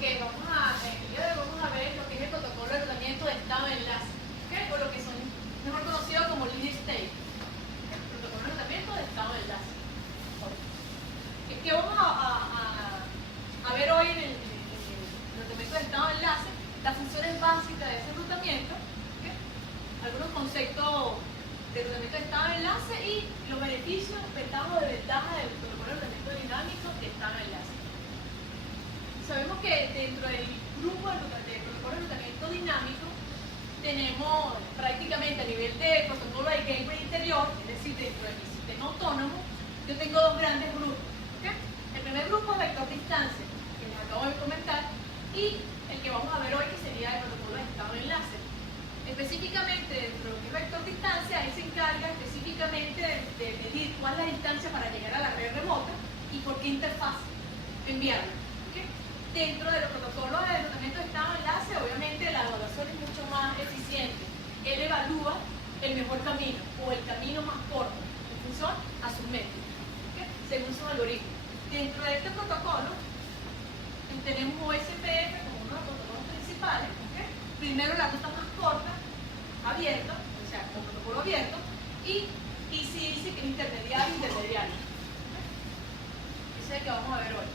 el día de hoy vamos a ver lo que es el protocolo de tratamiento de estado de enlace, ¿okay? O lo que son mejor conocido como lead state, el protocolo de tratamiento de estado de enlace. ¿Qué vamos a ver hoy en el tratamiento de estado de enlace? Las funciones básicas de ese enrutamiento, ¿okay? Algunos conceptos de tratamiento de estado de enlace y los beneficios, ventajas o desventajas del protocolo de tratamiento dinámico de estado de enlace. Sabemos que dentro del grupo del protocolo de tratamiento dinámico tenemos prácticamente a nivel de protocolo de gateway interior, es decir, dentro de mi sistema autónomo, yo tengo dos grandes grupos. ¿Okay? El primer grupo es vector distancia, que les acabo de comentar, y el que vamos a ver hoy, que sería el protocolo de estado de enlace. Específicamente dentro de lo que es vector distancia, él se encarga específicamente de medir cuál es la distancia para llegar a la red remota y por qué interfaz enviarla. ¿Okay? Dentro de los protocolos de tratamiento de estado de enlace, obviamente la evaluación es mucho más eficiente. Él evalúa el mejor camino o el camino más corto en función a sus métricas, ¿okay? Según sus algoritmos. Dentro de este protocolo tenemos OSPF como uno de los protocolos principales. ¿Okay? Primero la ruta más corta, abierta, o sea, con protocolo abierto, y dice que es intermediario. ¿Okay? Ese es el que vamos a ver hoy.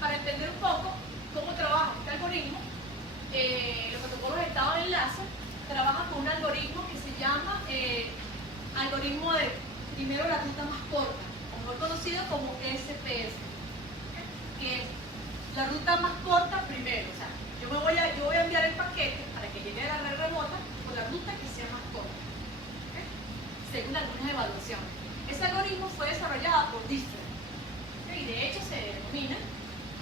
Para entender un poco cómo trabaja este algoritmo, los protocolos de estado de enlace trabajan con un algoritmo que se llama algoritmo de primero la ruta más corta, o mejor conocido como SPS, ¿okay? Que es la ruta más corta primero. O sea, yo voy a enviar el paquete para que llegue a la red remota por la ruta que sea más corta, ¿okay? Según algunas evaluaciones. Ese algoritmo fue desarrollado por Dijkstra, ¿okay? Y de hecho se denomina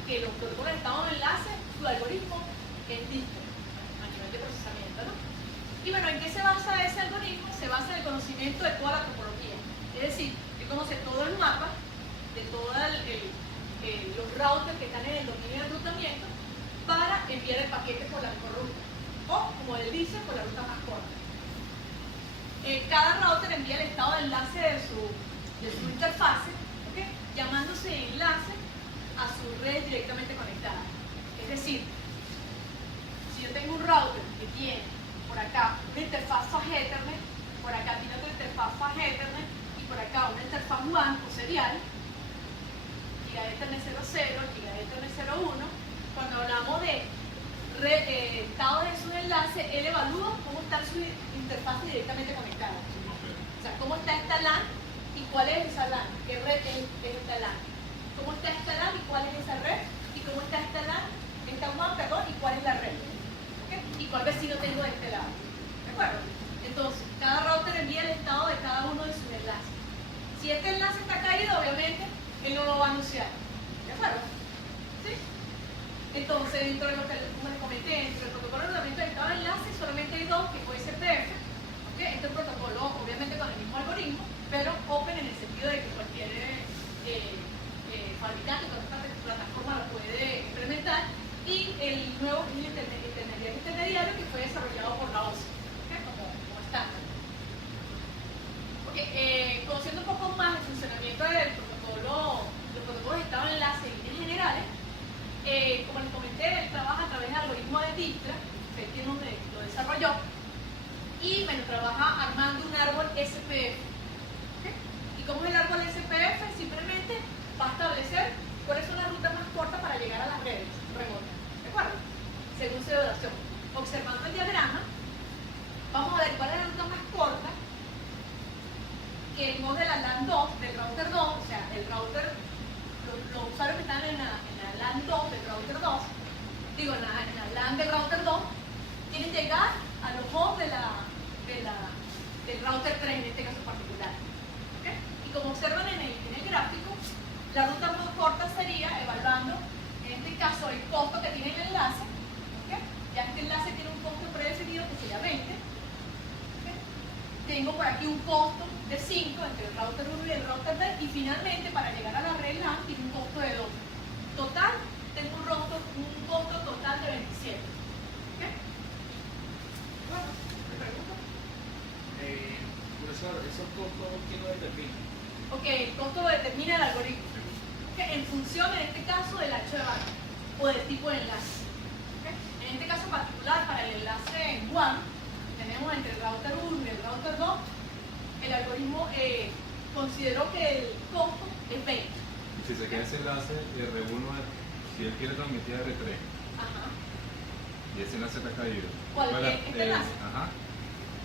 que los protocolos de estado de enlace, su algoritmo es Dijkstra a nivel de procesamiento, ¿no? Y bueno, ¿en qué se basa ese algoritmo? Se basa en el conocimiento de toda la topología. Es decir, que conoce todo el mapa de todos los routers que están en el dominio de enrutamiento para enviar el paquete por la mejor ruta. O, como él dice, por la ruta más corta. Cada router envía el estado de enlace de su interfase, ¿okay? Llamándose enlace a su red directamente conectada. Es decir, si yo tengo un router que tiene por acá una interfaz fast Ethernet, por acá tiene otra interfaz fast Ethernet y por acá una interfaz WAN o serial, Giga Ethernet 00, Giga Ethernet 01, cuando hablamos de estado de su enlace, él evalúa cómo está su interfaz directamente conectada. O sea, cómo está esta LAN y cuál es esa LAN, qué red es esta LAN. Cómo está esta LAN y cuál es esa red, y cómo está esta LAN, esta WAN, perdón, y cuál es la red. ¿Okay? Y cuál vecino tengo de este lado. ¿De acuerdo? Entonces, cada router envía el estado de cada uno de sus enlaces. Si este enlace está caído, obviamente, él no lo va a anunciar. ¿De acuerdo? ¿Sí? Entonces, dentro de lo que como les comenté, entre el protocolo de tratamiento de estado de enlace, solamente hay dos, que fue SPF. ¿Okay? Este es un protocolo, obviamente, con el mismo algoritmo, pero open en el sentido de que cualquier fabricante con esta plataforma lo puede implementar. Y el nuevo que es el intermediario, que fue desarrollado por la OSI, ¿okay? como estándar. Okay, conociendo un poco más el funcionamiento del protocolo, los protocolos de estado de enlace en líneas generales, como les comenté, él trabaja a través del algoritmo de Dijkstra, que lo desarrolló, y bueno, trabaja armando un árbol SPF. ¿Okay? ¿Y cómo es el árbol SPF? Simplemente va a establecer cuáles son las rutas más cortas para llegar a las redes remotas. ¿De acuerdo? Según su evaluación. Observando el diagrama, vamos a ver cuál es la ruta más corta que el mod de la LAN 2, del router 2, o sea, el router, los usuarios que están en la LAN 2 del router 2, digo, en la LAN del router 2, quieren llegar a los hosts del router 3 en este caso particular. ¿Okay? Y como observan en el gráfico, la ruta más corta sería evaluando, en este caso, el costo que tiene el enlace. ¿Okay? Ya este enlace tiene un costo predefinido que sería 20. ¿Okay? Tengo por aquí un costo de 5 entre el router 1 y el router 2, y finalmente para llegar a la red LAN tiene un costo de 2. Total, tengo un costo total de 27. ¿Okay? Bueno, ¿me pregunto? Profesor, ¿esos costos quién lo determina? Ok, el costo lo determina el algoritmo. ¿Okay? En función, en este caso, del ancho de banda o del tipo de enlace. este caso particular, para el enlace en WAN, tenemos entre el router 1 y el router 2, el algoritmo consideró que el costo es 20. Y si se queda ese enlace R1, si él quiere transmitir a R3 Ajá. y ese enlace está caído, ¿Cuál? después ¿Este enlace? Ajá.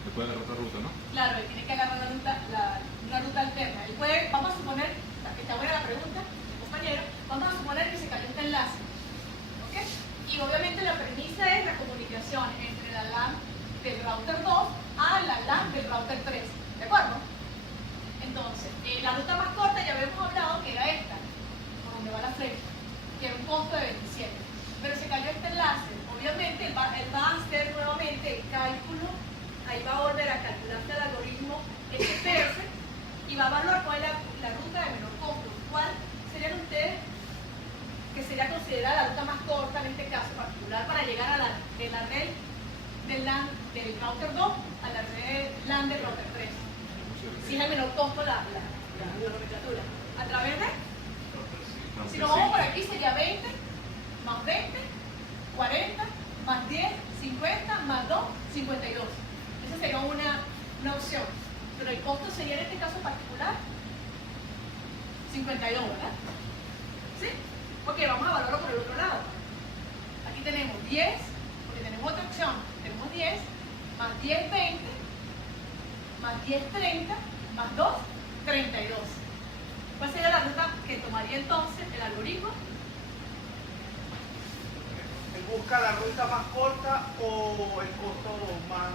Después de la otra ruta, ¿no? Claro, él tiene que agarrar una ruta alterna. Él puede, vamos a suponer, que está buena la pregunta, compañero, vamos a suponer que se cayó este enlace. ¿Ok? Y obviamente la premisa es la comunicación entre la LAN del router 2 a la LAN del router 3. ¿De acuerdo? Entonces, la ruta más corta ya habíamos hablado que era esta, por donde va la flecha, que era un costo de 27. Pero se cayó este enlace. Obviamente, él va a hacer nuevamente el cálculo. Ahí va a volver a calcularse el algoritmo SPS y va a evaluar cuál es la ruta de menor costo. ¿Cuál serían ustedes que sería considerada la ruta más corta en este caso particular para llegar a de la red del LAN del router 2 a la red LAN del router 3? Si es el menor costo la nomenclatura. ¿A través de? Si nos vamos por aquí sería 20 más 20, 40 más 10, 50 más 2, 52. Esa sería una opción. Pero el costo sería en este caso particular 52, ¿verdad? ¿Sí? Ok, vamos a evaluarlo por el otro lado. Aquí tenemos 10, porque tenemos otra opción. Tenemos 10 más 10, 20, más 10, 30, más 2, 32. ¿Cuál sería la ruta que tomaría entonces el algoritmo? ¿Él busca la ruta más corta o el costo más?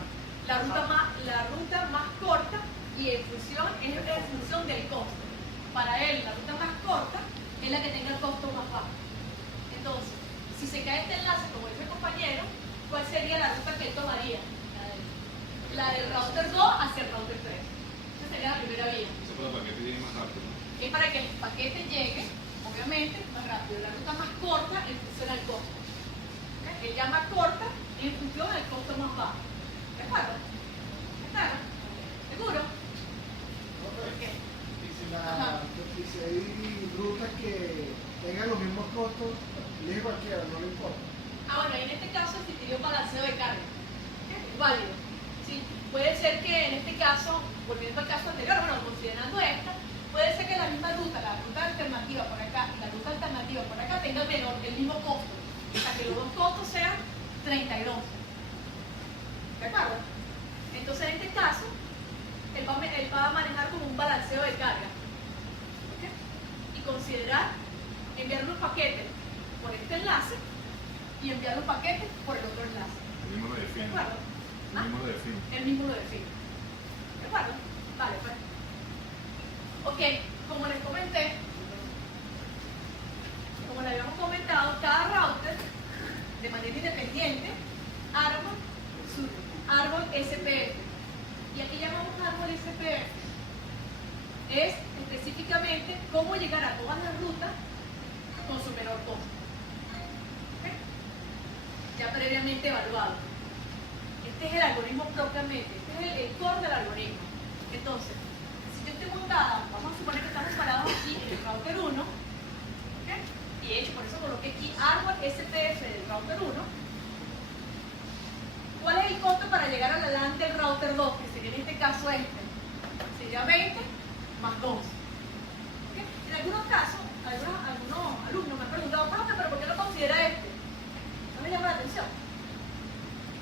La ruta más corta y en función del costo. Para él, la ruta más corta es la que tenga el costo más bajo. Entonces, si se cae este enlace, como dice el compañero, ¿cuál sería la ruta que él tomaría? La del router 2 hacia el router 3. Esa sería la primera vía. Eso para el paquete llegue más rápido, ¿no? Es para que el paquete llegue, obviamente, más rápido. La ruta más corta en función al costo. ¿Ok? Él llama corta en función del costo más bajo. ¿De acuerdo? ¿Está claro? ¿Seguro? ¿Por qué? Ajá. Y si hay rutas que tengan los mismos costos, elige cualquiera, no le importa. Ah, bueno, en este caso existiría un balanceo de carga. ¿Ok? Es válido. Sí, puede ser que en este caso, volviendo al caso anterior, bueno, considerando esta, puede ser que la misma ruta, la ruta alternativa por acá y la ruta alternativa por acá tengan el mismo costo. O sea, que los dos costos sean 32. ¿De acuerdo? Entonces, en este caso, él va a manejar como un balanceo de carga. ¿Ok? Y considerar enviar unos paquetes por este enlace y enviar los paquetes por el otro enlace. El mismo lo ¿De define. acuerdo? El mismo lo define. El mismo lo define. ¿De acuerdo? Vale, pues. Ok, como les comenté, como les habíamos comentado, cada router, de manera independiente, arma su árbol SPF. Y aquí llamamos árbol SPF. Es específicamente cómo llegar a todas las rutas con su menor costo. ¿Ok? Ya previamente evaluado. Este es el algoritmo propiamente, este es el core del algoritmo. Entonces, si yo estoy montada, vamos a suponer que estamos parados aquí en el router 1, ¿ok? Y de hecho, por eso coloqué aquí árbol SPF del router 1. ¿Cuál es el costo para llegar a la LAN del router 2? Que sería en este caso este. Sería 20 más 2. ¿Ok? En algunos casos, algunos alumnos me han preguntado, "Profe, ¿pero por qué no considera este?" ¿No me llama la atención?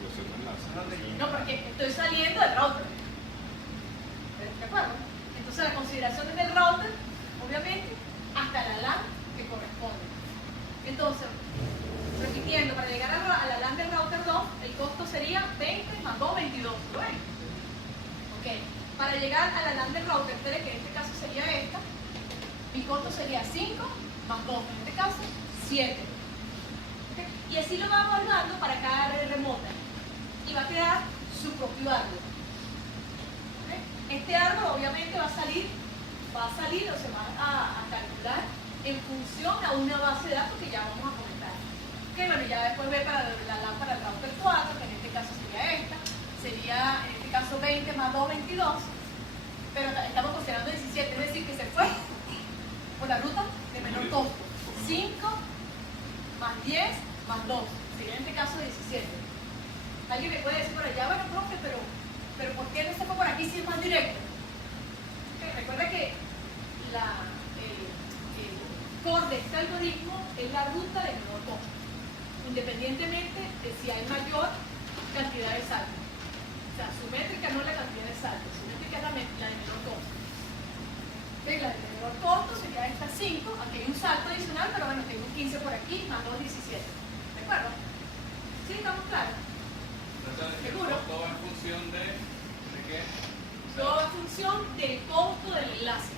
Pues otro enlace. No, porque estoy saliendo del router. ¿De acuerdo? Entonces la consideración es del router, obviamente, hasta la LAN que corresponde. Entonces, repitiendo, para llegar a la LAN del router 2, el costo sería 20 más 2, 22. ¿Lo ven? Ok. Para llegar a la LAN del router 3, que en este caso sería esta, mi costo sería 5 más 2, en este caso 7. ¿Ok? Y así lo vamos evaluando para cada red remota. Y va a crear su propio árbol. ¿Ok? Este árbol obviamente va a salir o se va a calcular en función a una base de datos que ya vamos a comentar. Ok, bueno, ya después ve para la lámpara del router 4, que en este caso sería esta, sería en este caso 20 más 2, 22, pero estamos considerando 17, es decir, que se fue por la ruta de menor costo. 5 más 10 más 2, sería en este caso 17. Alguien me puede decir por allá, bueno, profe, pero ¿por qué no se fue por aquí si es más directo? Recuerda que el core de este algoritmo es la ruta de menor costo, independientemente de si hay mayor cantidad de saltos. O sea, su métrica no es la cantidad de saltos, su métrica es la de menor costo. La de menor costo sería esta 5, aquí hay un salto adicional, pero bueno, tengo 15 por aquí, más 2, 17. ¿De acuerdo? ¿Sí? ¿Estamos claros? ¿Seguro? Todo en función de qué. Todo en función del costo del enlace.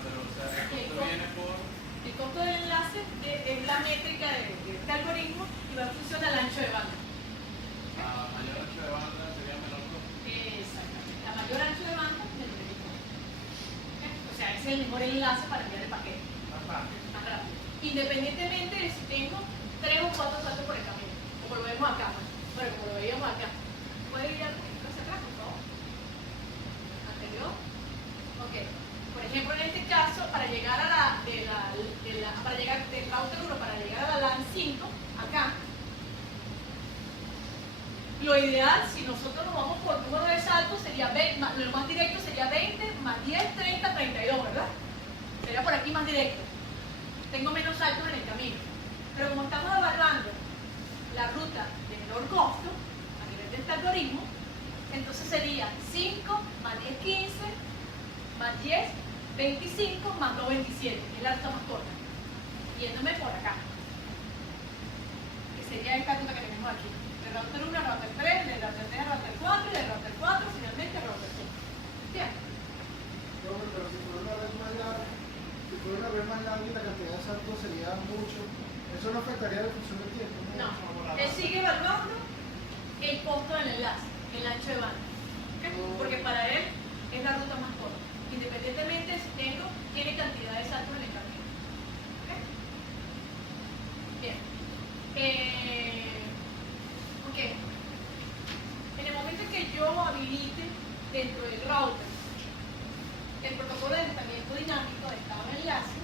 Pero o sea, el costo viene por. El costo del enlace es la métrica de este algoritmo y va en función al ancho de banda. Mayor ancho de banda sería menor costo. Exactamente. La mayor ancho de banda, menor el costo. O sea, ese es el mejor enlace para enviar el paquete. Más fácil. Más rápido. Independientemente de si tengo 3 o 4 saltos por el camino. Como lo vemos acá. Bueno, como lo veíamos acá. ¿Puede ir al ejemplo hacia atrás, por favor? ¿Anterior? Ok. Por ejemplo, en este caso, para llegar a para llegar del router 1 para llegar a la LAN 5, acá, lo ideal, si nosotros nos vamos por número de saltos, sería 20, lo más directo sería 20 más 10, 30, 32, ¿verdad? Sería por aquí más directo. Tengo menos saltos en el camino. Pero como estamos evaluando la ruta de menor costo, a nivel de este algoritmo, entonces sería 5 más 10, 15, más 10, 25, más 2, 27, que es la ruta más corta. Yéndome por acá, que sería esta ruta que tenemos aquí. De router 1 a router 3, de router 3 a router 4, y de router 4 finalmente a router 5. ¿Bien? Pero si fuera una red más larga, y la cantidad de saltos sería mucho, eso no afectaría la función del tiempo. No, él sigue evaluando el costo del enlace, el ancho de banda. ¿Ok? Porque para él es la ruta más corta, independientemente si tiene cantidad de saltos en el camino. ¿Ok? Bien. Ok. En el momento en que yo habilite dentro del router el protocolo de alistamiento dinámico de estado de enlace,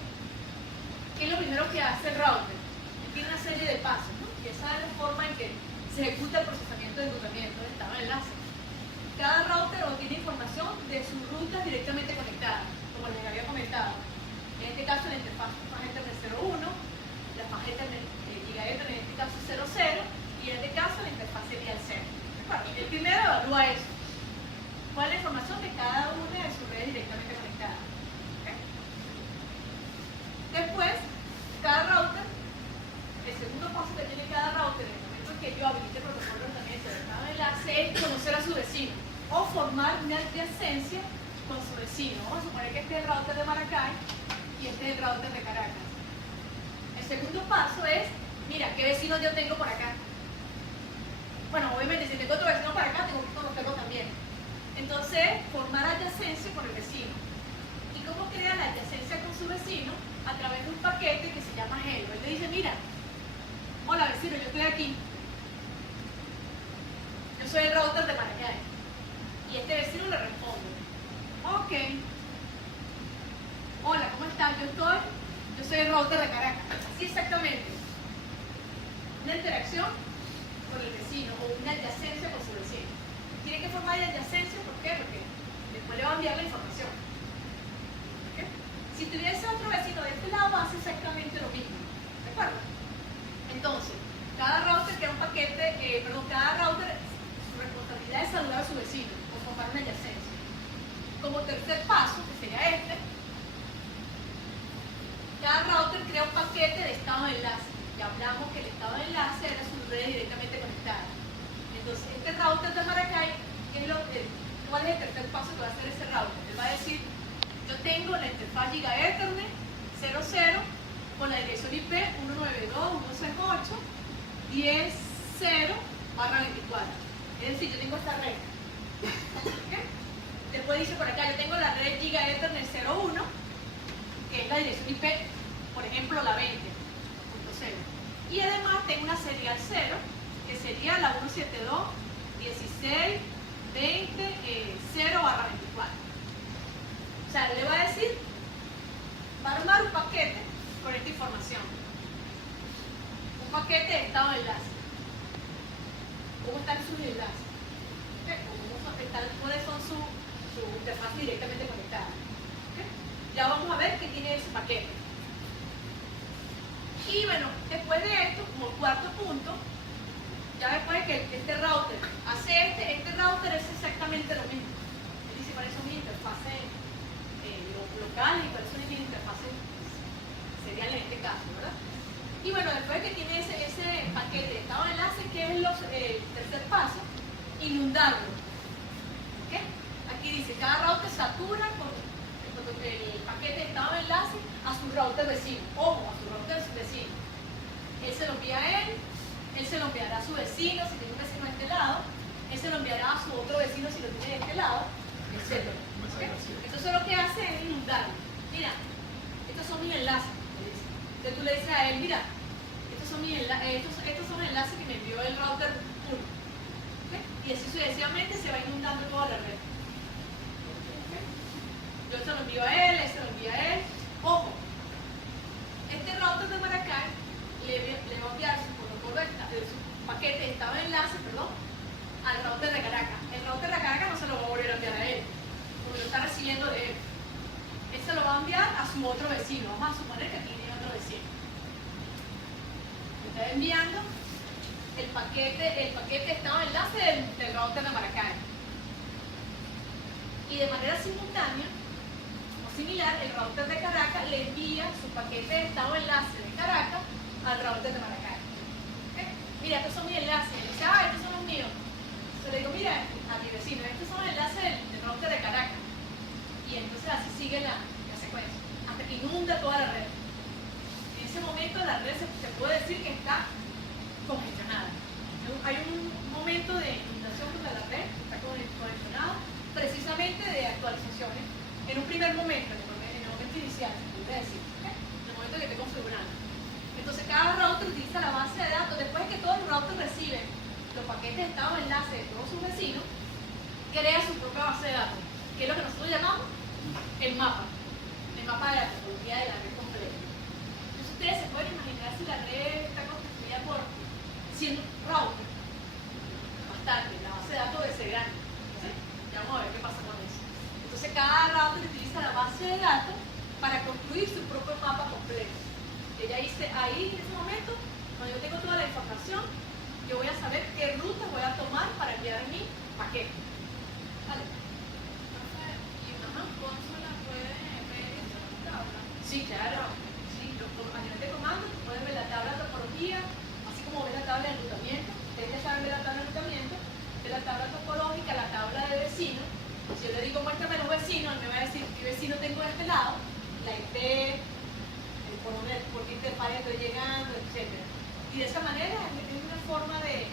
¿qué es lo primero que hace el router? Tiene una serie de pasos, ¿no? Y esa es la forma en que se ejecuta el procesamiento de enrutamiento de estado de enlace. Cada router obtiene información de sus rutas directamente conectadas, como les había comentado. En este caso, la interfaz más Ethernet 01, la más Ethernet Gigahertz en este caso 00, y en este caso la interfaz sería el 0. El primero evalúa eso. ¿Cuál es la información de cada una de sus redes directamente conectadas? ¿Okay? Después, cada router, el segundo paso que tiene cada router en el momento en que yo habilite el protocolo de enrutamiento de estado de enlace es conocer a su vecino o formar una adyacencia con su vecino. Vamos a suponer que este es el router de Maracay y este es el router de Caracas. El segundo paso es, mira, ¿qué vecinos yo tengo por acá? Bueno, obviamente si tengo otro vecino por acá, tengo que conocerlo también. Entonces, formar adyacencia con el vecino. ¿Y cómo crea la adyacencia con su vecino? A través de un paquete que se llama Hello. Él le dice, mira, hola vecino, yo estoy aquí. Yo soy el router de Maracay. Y este vecino le responde, ok. Hola, ¿cómo estás? Yo soy el router de Caracas. Así exactamente. Una interacción con el vecino o una adyacencia con su vecino. Tiene que formar la adyacencia, ¿por qué? Porque después le va a enviar la información. ¿Okay? Si tuviese otro vecino de este lado, hace exactamente lo mismo. ¿De acuerdo? Entonces, cada router crea un paquete, cada router, su responsabilidad es saludar a su vecino o formar una adyacencia. Como tercer paso, que sería este, cada router crea un paquete de estado de enlace. Ya hablamos que el estado de enlace era su red directamente conectada. Entonces, este router de Maracay, ¿cuál es el tercer paso que va a hacer ese router? Él va a decir, yo tengo la interfaz Gigahertz 00 con la dirección IP 192.168.10.0/24. Es decir, yo tengo esta red. ¿Okay? Después dice por acá, yo tengo la red Gigahertz 01, que es la dirección IP, por ejemplo, la 20.0. Y además tengo una serial 0, que sería la 172.16.20.0/24. O sea, le va a decir, va a armar un paquete con esta información. Un paquete de estado de enlace. ¿Cómo están sus enlaces? ¿Cuáles son su interfaz directamente conectada? Ya vamos a ver qué tiene ese paquete. Y bueno, después de esto, como cuarto punto, ya después de que este router hace este router es exactamente lo mismo. Él dice cuáles son mis interfaces locales y cuáles son mis interfaces seriales en este caso, ¿verdad? Y bueno, después de que tiene ese paquete de estado de enlace, ¿qué es el tercer paso? Inundarlo. ¿Okay? Aquí dice, cada router satura con el paquete de estado de enlace a su router vecino. Ojo, a su router vecino. Él se lo envía a él se lo enviará a su vecino si tiene un vecino de este lado, él se lo enviará a su otro vecino si lo tiene de este lado, etc. ¿Okay? Entonces lo que hace es inundarlo. Mira, estos son mis enlaces. Entonces tú le dices a él, mira, estos son los enlaces que me envió el router 1. ¿Okay? Y así sucesivamente se va inundando toda la red. ¿Okay? Yo se lo envío a él se lo envía a él. Ojo, este router de Maracay le va a enviar su paquete de estado de enlace, al router de Caracas. El router de Caracas no se lo va a volver a enviar a él, porque lo está recibiendo de él. Él se lo va a enviar a su otro vecino. Vamos a suponer que aquí tiene otro vecino. Le está enviando el paquete de estado de enlace del router de Maracay. Y de manera simultánea o similar, el router de Caracas le envía su paquete de estado de enlace de Caracas al router de Maracay. ¿Okay? Mira, estos son mis enlaces. Y dice, estos son los míos. Entonces le digo, mira, a mi vecino, estos son los enlaces del router de Caracas. Y entonces así sigue la secuencia, hasta que inunda toda la red. En ese momento la red se puede decir que está congestionada. Hay un momento de inundación donde la red está congestionada, precisamente de actualizaciones. En un primer momento, en el momento inicial, se puede decir, ¿okay? En el momento que esté configurando. Entonces cada router utiliza la base de datos. Después de que todos los routers reciben los paquetes de estado de enlace de todos sus vecinos, crea su propia base de datos, que es lo que nosotros llamamos el mapa de la topología de la red completa. Entonces ustedes se pueden imaginar si la red está constituida por 100 routers, bastante, la base de datos debe ser grande. ¿Sí? Ya vamos a ver qué pasa con eso. Entonces cada router utiliza la base de datos para construir su propio mapa completo. Ella dice, ahí en ese momento, cuando yo tengo toda la información, yo voy a saber qué ruta voy a tomar para enviar mi paquete. ¿Vale? ¿Y una consola puede ver esa tabla? Sí, claro. Sí, a nivel de comando, tú puedes ver la tabla de topología, así como ves la tabla de enrutamiento. Ustedes ya saben ver la tabla de enrutamiento, ver la tabla topológica, la tabla de vecinos. Si yo le digo, muéstrame los vecinos, él me va a decir qué vecino tengo de este lado, la IP, por qué interfaz estoy llegando, etc. Y de esa manera es una forma de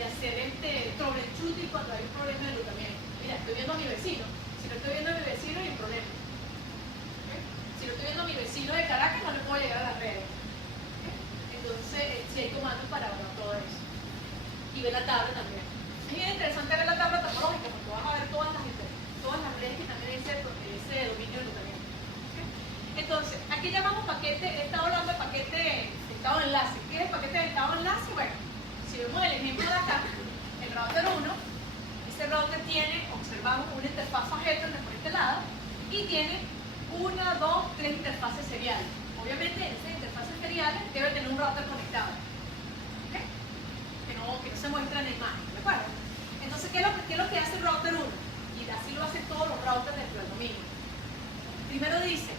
hacer troubleshooting cuando hay un problema de enrutamiento. Mira, estoy viendo a mi vecino. Si no estoy viendo a mi vecino, hay un problema. ¿Okay? Si no estoy viendo a mi vecino de Caracas, no le puedo llegar a las redes. ¿Okay? Entonces, si hay comandos para evaluar todo eso. Y ver la tabla también. Es bien interesante ver la tabla topológica porque vas a ver todas las redes que también ese dominio de enrutamiento. ¿Okay? Entonces, aquí llamamos paquete, he estado hablando de paquete de estado de enlace. ¿Qué es el paquete de estado de enlace? Bueno, si vemos el ejemplo de acá, el router 1, este router tiene, observamos, una interfaz Ethernet por este lado y tiene 1, 2, 3 interfaces seriales. Obviamente, en esas interfaces seriales debe tener un router conectado. ¿Okay? Que no se muestra en la imagen, ¿de acuerdo? Entonces, ¿qué es lo que hace el router 1? Y así lo hacen todos los routers dentro del dominio. Primero dice,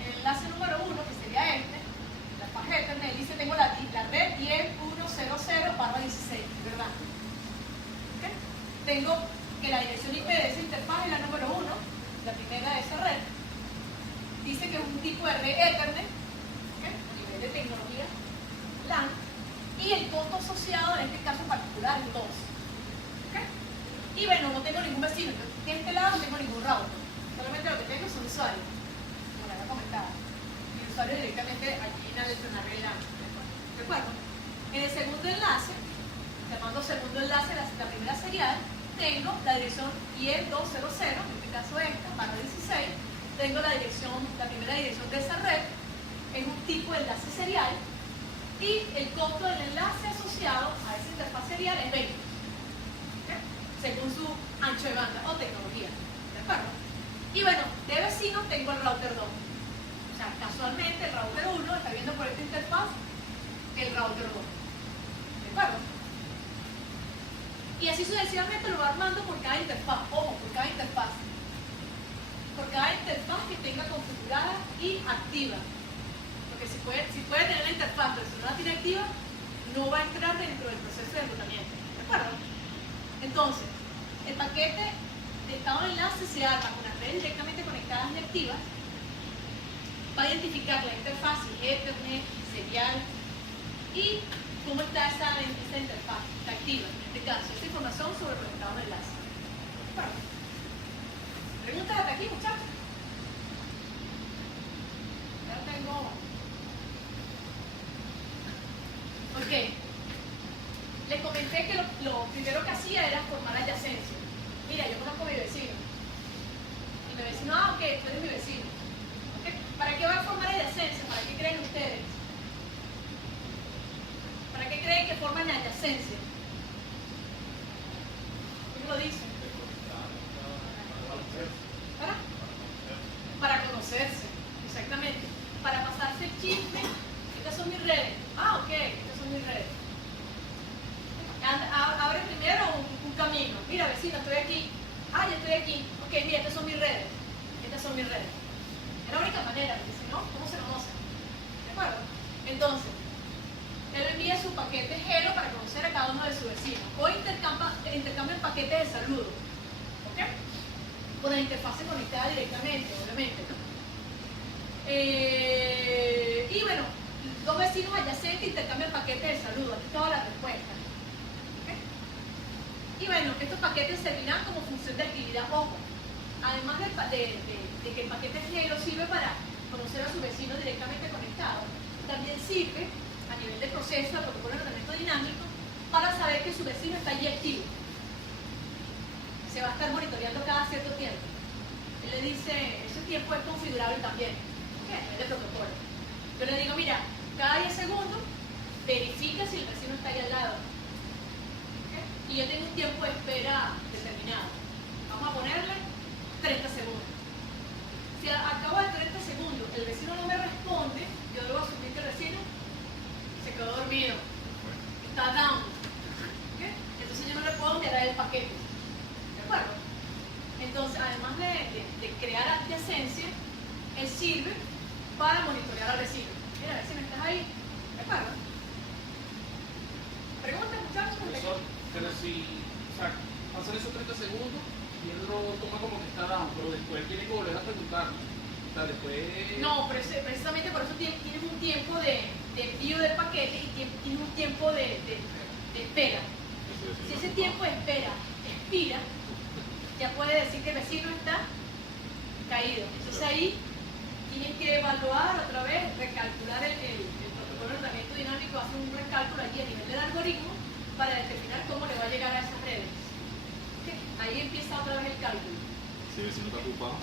el enlace número 1, que sería este, la interfaz Ethernet, dice tengo la red 10.1.0/16, ¿verdad? ¿Okay? Tengo que la dirección IP de esa interfaz es la número 1, la primera de esa red. Dice que es un tipo de red Ethernet, ¿okay? A nivel de tecnología LAN, y el costo asociado en este caso particular es 2. ¿Okay? Y bueno, no tengo ningún vecino, de este lado no tengo ningún router, solamente lo que tengo son usuarios, como la había comentado. Y el usuario directamente aquí en la red LAN. ¿De acuerdo? En el segundo enlace, llamando segundo enlace la primera serial, tengo la dirección IE200, en este caso esta, /16, tengo la primera dirección de esa red, es un tipo de enlace serial, Y el costo del enlace asociado a esa interfaz serial es 20, ¿ok? Según su ancho de banda o tecnología, ¿de acuerdo? Y bueno, de vecino tengo el router 2. O sea, casualmente el router 1 está viendo por esta interfaz el router 2. ¿De acuerdo? Y así sucesivamente lo va armando por cada interfaz. Ojo, por cada interfaz. Por cada interfaz que tenga configurada y activa. Porque si puede tener la interfaz, pero si no la tiene activa, no va a entrar dentro del proceso de enrutamiento. ¿De acuerdo? Entonces, el paquete de estado de enlace se arma con las redes directamente conectadas y activas. Va a identificar la interfaz, si es Ethernet, serial y cómo está esta interfaz, está activa en este caso, esta información sobre los estados de enlace. ¿De acuerdo? Preguntas hasta aquí, muchachos. Ya tengo. Ok. Les comenté que lo primero que hacía era formar adyacencia. Mira, yo conozco a mi vecino. Y mi vecino, ok, tú eres mi vecino. ¿Okay? ¿Para qué va a formar adyacencia? ¿Para qué creen ustedes? ¿Para qué creen que forman adyacencia? ¿Quién lo dice? Para conocerse, exactamente. Para pasarse el chisme, estas son mis redes. Ah, ok, estas son mis redes. Abre primero un camino. Mira, vecino, estoy aquí. Ah, ya estoy aquí. Ok, mira, estas son mis redes. Estas son mis redes. Es la única manera, porque si no, ¿cómo se conocen? ¿De acuerdo? Entonces, él envía su paquete Hello para conocer a cada uno de sus vecinos. O intercambia el paquete de saludo. ¿Ok? Con la interfaz conectada directamente, obviamente. Y bueno, dos vecinos adyacentes intercambian el paquete de saludo. Aquí estaba la respuesta. ¿Okay? Y bueno, estos paquetes servirán como función de actividad. Ojo, además de que el paquete Hello sirve para conocer a su vecino directamente conectado, también sirve a nivel de proceso, de protocolo de ordenamiento dinámico, para saber que su vecino está allí activo. Se va a estar monitoreando cada cierto tiempo. Él le dice, ese tiempo es configurable también, ¿okay? A nivel de protocolo. Yo le digo, mira, cada 10 segundos verifica si el vecino está ahí al lado. ¿Okay? Y yo tengo un tiempo de espera determinado. Vamos a ponerle 30 segundos. Si a cabo de 30 segundos el vecino no me responde, yo debo asumir que el vecino se quedó dormido, está down. ¿Okay? Entonces yo no le puedo enviar el paquete. ¿De acuerdo? Entonces, además de crear adyacencia, él sirve para monitorear al vecino. Mira, vecino, ¿estás ahí? ¿De acuerdo? Preguntas, muchachos. Profesor, pero si, o sea, pasan esos 30 segundos y él lo toma como que está down, pero después tiene que volver a preguntar. O sea, después... No, precisamente por eso tienes un tiempo de envío del paquete y tienes un tiempo de espera. Si ese tiempo de espera expira, ya puede decir que el vecino está caído. Entonces ahí tienen que evaluar otra vez, recalcular el protocolo de ordenamiento dinámico, hace un recálculo allí a nivel del algoritmo para determinar cómo le va a llegar a esas redes. ¿Okay? Ahí empieza otra vez el cálculo. Si el vecino está ocupado.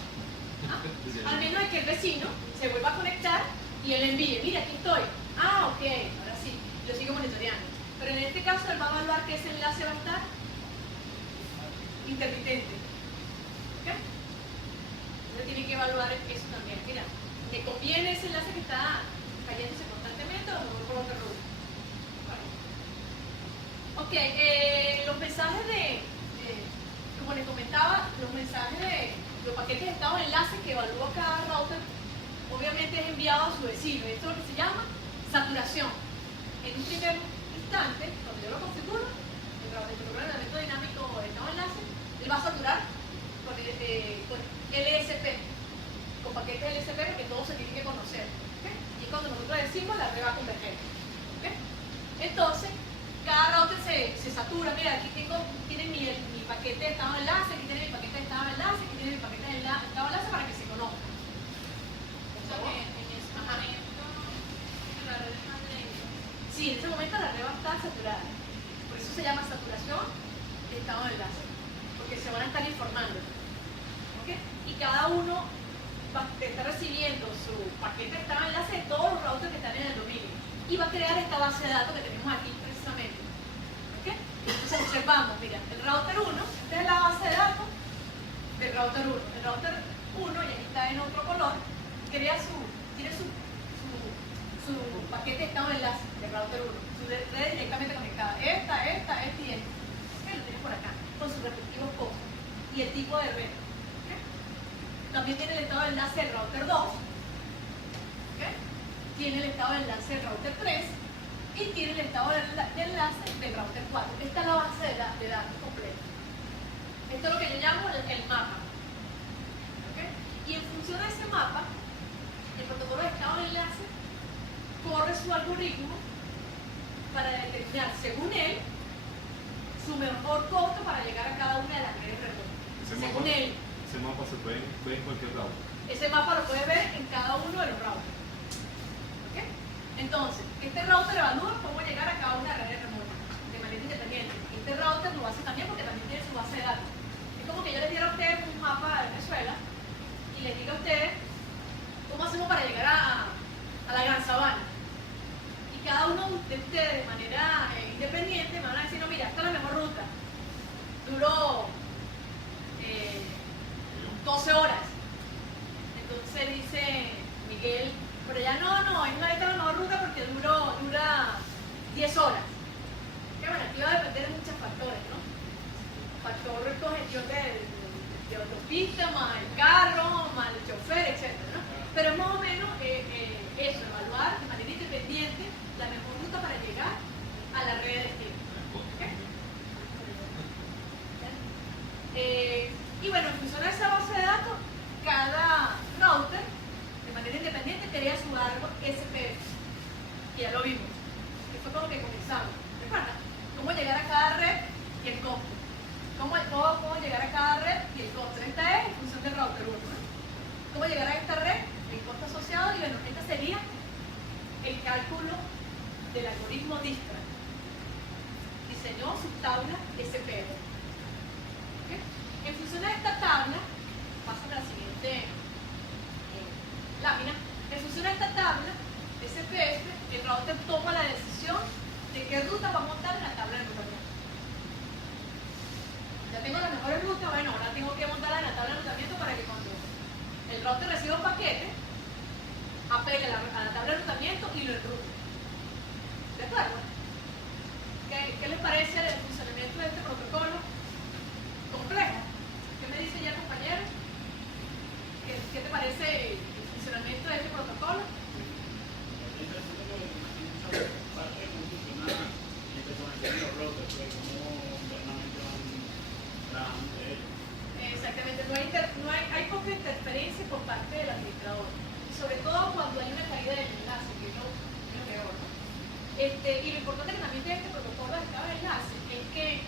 Al menos de que el vecino se vuelva a conectar y él envíe, mira, aquí estoy. Ah, ok, ahora sí, lo sigo monitoreando. Pero en este caso él va a evaluar que ese enlace va a estar intermitente. ¿Ok? Entonces tiene que evaluar eso también. Mira, ¿me conviene ese enlace que está cayéndose constantemente o me voy por otra ruta? Bueno. Ok, los mensajes como les comentaba, los mensajes de los paquetes de estado de enlace que evalúa cada router, obviamente es enviado a su vecino. Esto es lo que se llama saturación. En un primer instante, cuando yo lo configuro, el protocolo de ordenamiento dinámico de estado de enlace, él va a saturar con LSP, con paquetes LSP, porque todos se tienen que conocer. ¿Okay? Y cuando nosotros decimos, la red va a converger. ¿Okay? Entonces, cada router se satura. Mira, aquí tiene mi paquete de estado de enlace, aquí tiene mi paquete de estado de enlace, aquí tiene mi paquete de estado de enlace para que se conozcan. O sea que en ese momento la red es más lenta. Sí, en ese momento la red va a estar saturada. Por eso se llama saturación de estado de enlace. Porque se van a estar informando. ¿Okay? Y cada uno va a estar recibiendo su paquete de estado de enlace de todos los routers que están en el dominio. y va a crear esta base de datos que tenemos aquí precisamente. ¿Ok? Entonces observamos, mira, el router 1, esta es la base de datos del router 1. El router 1, y aquí está en otro color, tiene su paquete de estado de enlace del router 1, su red directamente conectada. Esta y esta. ¿Ok? Lo tienes por acá, con sus respectivos costos y el tipo de red. ¿Ok? También tiene el estado de enlace del router 2. ¿Ok? Tiene el estado de enlace del router 3 y tiene el estado de enlace del router 4. Esta es la base de datos completa. Esto es lo que yo llamo el mapa. ¿Ok? Y en función de ese mapa, el protocolo de estado de enlace corre su algoritmo para determinar, según él, su mejor costo para llegar a cada una de las redes remotas. Según él. Ese mapa se puede ver en cualquier lado. Ese mapa lo puedes ver en cada uno de los routers. ¿Ok? Entonces, este router evalúa cómo llegar a cada una de las redes remotas de manera independiente. Este router lo hace también porque también tiene su base de datos. Es como que yo les diera a ustedes un mapa de Venezuela y les diga a ustedes cómo hacemos para llegar a la Gran Sabana. Y cada uno de ustedes de manera independiente me van a decir, no, mira, esta es la mejor ruta. Duró 12 horas. Entonces dice Miguel, pero ya no, esta es la mejor ruta porque dura 10 horas. Que bueno, aquí va a depender de muchos factores, ¿no? Factor congestión de autopista, más el carro, más el chofer, etc., ¿no? Pero es más o menos eso, evaluar de manera independiente la mejor ruta para llegar a la red de destino. ¿Okay? Y bueno, en función de esa base de datos, cada router, de manera independiente, crea su árbol SPF. Y ya lo vimos. Que fue con lo que comenzamos. ¿Recuerdan? Cómo llegar a cada red y el costo. Cómo llegar a cada red y el costo. Esta es en función del router 1. ¿No? Cómo llegar a esta red, el costo asociado, y bueno, esta sería el cálculo del algoritmo Dijkstra. Diseñó su tabla SPF. ¿Okay? En función de esta tabla, pasan a la siguiente lámina. En función de esta tabla SPF, el router toma la decisión de qué ruta va a montar en la tabla de enrutamiento. Ya tengo las mejores rutas, bueno, ahora tengo que montarla en la tabla de enrutamiento para que cuando el router reciba un paquete, apegue a la tabla de enrutamiento y lo enrute. ¿De acuerdo? ¿Qué les parece el funcionamiento de este protocolo? ¿Complejo? ¿Qué me dice ya, compañero? ¿Qué te parece el funcionamiento de este protocolo? Exactamente, hay poca interferencia por parte del administrador, sobre todo cuando hay una caída del enlace, que es lo peor, ¿no? Y lo importante que también tiene este protocolo de estado de enlace es que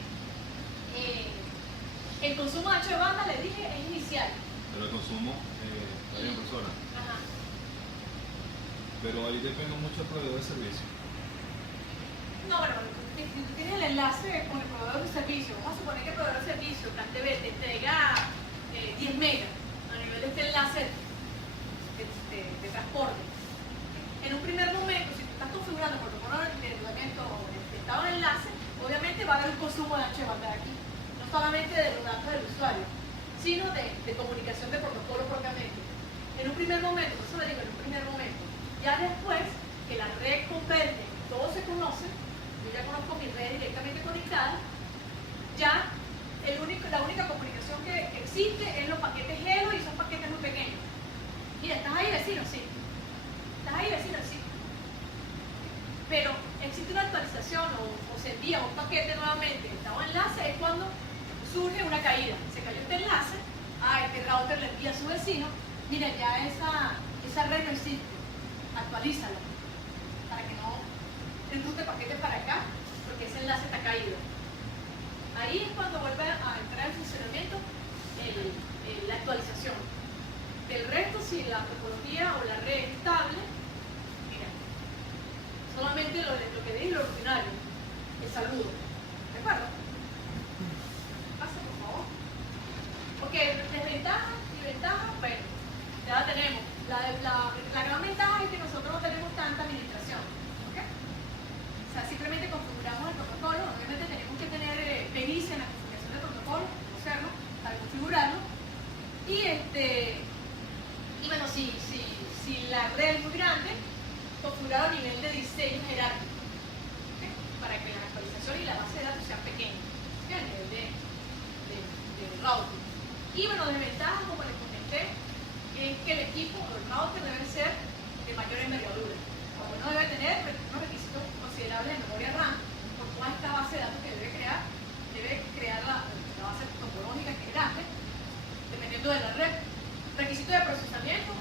el consumo de ancho de banda, les dije, es inicial. Pero el consumo varía en personas. Ajá. Pero ahí depende mucho del proveedor de servicio. No, bueno, si tú tienes el enlace con el proveedor de servicio, vamos a suponer que el proveedor de servicio, CanTV, te entrega 10 megas a nivel de este enlace de transporte. En un primer momento, si tú estás configurando el protocolo de enrutamiento de estado de enlace, obviamente va a haber un consumo de ancho de banda aquí. No solamente de los datos del usuario, sino de comunicación de protocolo propiamente. En un primer momento, por eso le digo, en un primer momento. Ya después que la red converge, todos se conocen, yo ya conozco mi red directamente conectada, ya la única comunicación que existe es los paquetes Hello y son paquetes muy pequeños. Mira, ¿estás ahí, vecino? Sí. ¿Estás ahí, vecino? Sí. Pero existe una actualización o se envía un paquete nuevamente en estado de enlace, es cuando surge una caída. Se cayó este enlace, este router le envía a su vecino, mira, ya esa red no existe, actualízala para que no enrute paquetes para acá, porque ese enlace está caído. Ahí es cuando vuelve a entrar en funcionamiento la actualización. Del resto, si la topología o la red es estable, mira, solamente lo que dije, lo rutinario, el saludo. ¿De acuerdo? Pasa, por favor. Porque desventajas y ventajas, bueno, ya la tenemos. La gran ventaja es que nosotros no tenemos tanta administración. ¿Ok? routing. Y bueno, desventajas, como les comenté, es que el equipo o el router debe ser de mayor envergadura. No debe tener unos requisitos considerables de memoria RAM por toda esta base de datos que debe crear la base topológica que es grande, dependiendo de la red. Requisitos de procesamiento,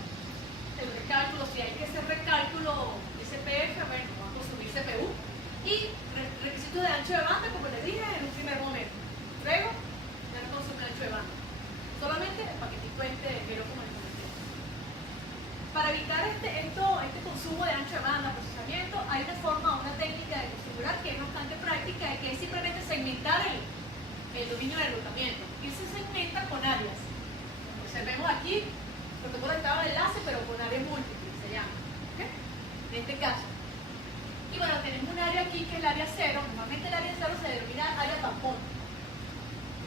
el recálculo, si hay que hacer recálculo SPF, bueno, va a consumir CPU. Y requisitos de ancho de banda, como les dije en un primer momento. Luego, ya no consume ancho de banda. Solamente el paquetico pero como les comenté. Para evitar este consumo de ancho de banda, procesamiento, hay una forma, una técnica de configurar que es bastante práctica, que es simplemente segmentar el dominio de enrutamiento. Y se segmenta con áreas. Observemos aquí, protocolo de estado de enlace, pero con áreas múltiples, se llama. ¿Okay? En este caso. Y bueno, tenemos un área aquí que es el área 0. Normalmente el área 0 se denomina área tampón.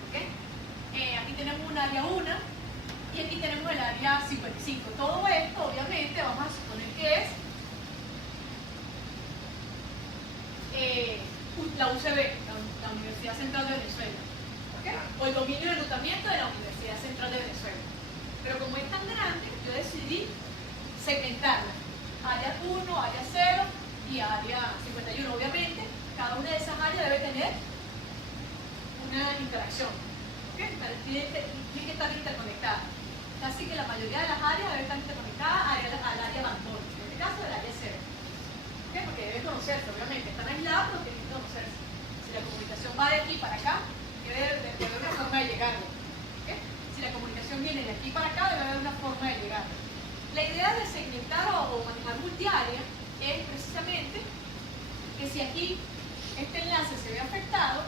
¿Okay? Aquí tenemos un área 1 y aquí tenemos el área 55. Todo esto, obviamente, vamos a suponer que es la UCB, la Universidad Central de Venezuela. ¿Okay? O el dominio de enrutamiento de la Universidad Central de Venezuela. Pero como es tan grande, yo decidí segmentarla. Área 1, área 0 y área 51. Obviamente, cada una de esas áreas debe tener una interacción. ¿Okay? Tiene que estar interconectada. Así que la mayoría de las áreas deben estar interconectadas al área bandón. En este caso, el área 0. ¿Okay? Porque deben conocerse, obviamente. Están aisladas, pero tienen que conocerse. Si la comunicación va de aquí para acá, debe haber una forma de llegarlo. ¿Okay? Si la comunicación viene de aquí para acá, debe haber una forma de llegarlo. La idea de segmentar o manejar multiárea es precisamente que si aquí este enlace se ve afectado,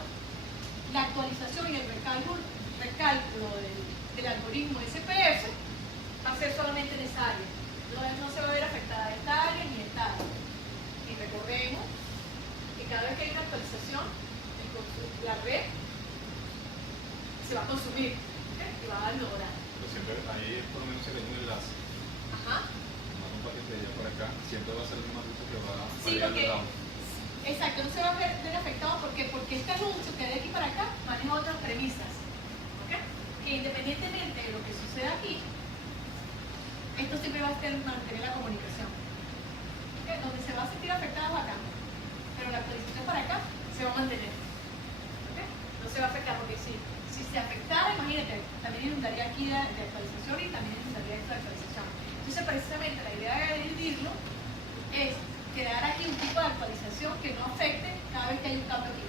la actualización y el recálculo del algoritmo SPF va a ser solamente en esa área. No se va a ver afectada esta área ni esta área. Y recordemos que cada vez que hay una actualización, la red se va a consumir, ¿okay? Y va a mejorar. Pero siempre ahí por lo menos se le da un enlace. Ajá. Un paquete de allá para acá, siempre va a ser el mismo ruta que va a Sí, porque, exacto, no se va a ver afectado porque este anuncio que de aquí para acá maneja otras premisas. ¿Okay? Que independientemente de lo que suceda aquí, esto siempre va a mantener la comunicación. ¿Okay? Donde se va a sentir afectado es acá, pero la actualización para acá se va a mantener. ¿Okay? No se va a afectar porque si se afectara, imagínate, también inundaría aquí de actualización y también inundaría esta actualización. Entonces, precisamente la idea de dividirlo es crear aquí un tipo de actualización que no afecte cada vez que hay un cambio aquí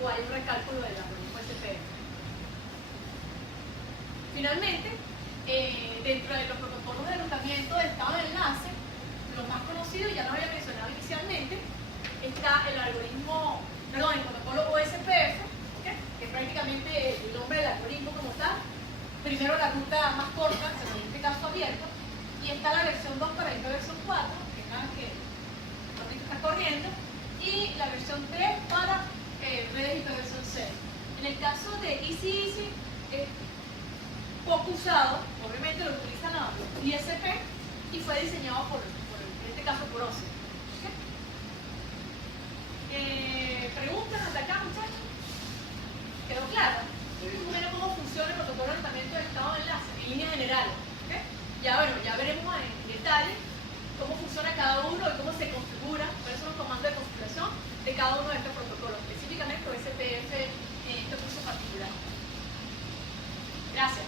o hay un recálculo del algoritmo SPF. Finalmente, dentro de los protocolos de enrutamiento de estado de enlace, lo más conocido, ya lo había mencionado inicialmente, está el protocolo OSPF, ¿okay? Que es prácticamente el nombre del algoritmo como tal. Primero la ruta más corta, en este caso abierto, y está la versión 2 para esta versión 4, que es la que está corriendo, y la versión 3 para redes hiperversión 6. En el caso de Easy es poco usado, obviamente lo utilizan los ISP y fue diseñado en este caso por OSI. ¿Okay? ¿Preguntas hasta acá, muchachos? ¿Quedó claro? Bueno, cómo funciona el protocolo de enrutamiento del estado de enlace en línea general. ¿Okay? Ya veremos en detalle cómo funciona cada uno y cómo se configura, cuáles son los comandos de configuración de cada uno de estos protocolos, específicamente SPF en este curso particular. Gracias.